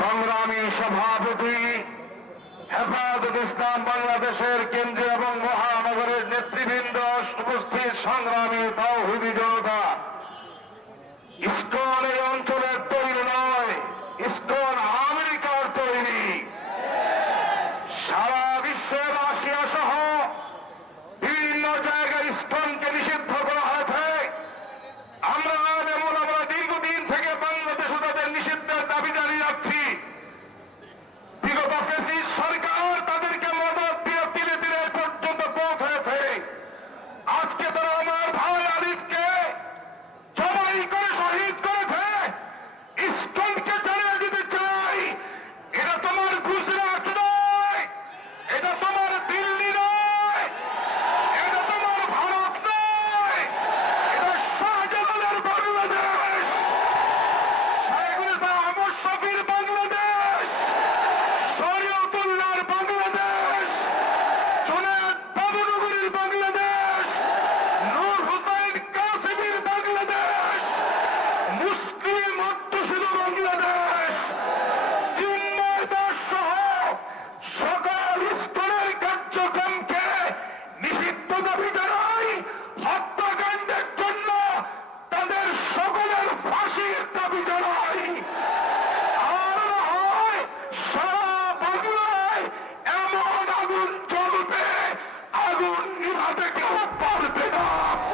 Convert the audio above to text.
সংগ্রামী সভাপতি হেফাজত ইসলাম বাংলাদেশের কেন্দ্রীয় এবং মহানগরের নেতৃবৃন্দ উপস্থিত সংগ্রামী তাওহিদি জনতা ISKCON I think you'll probably be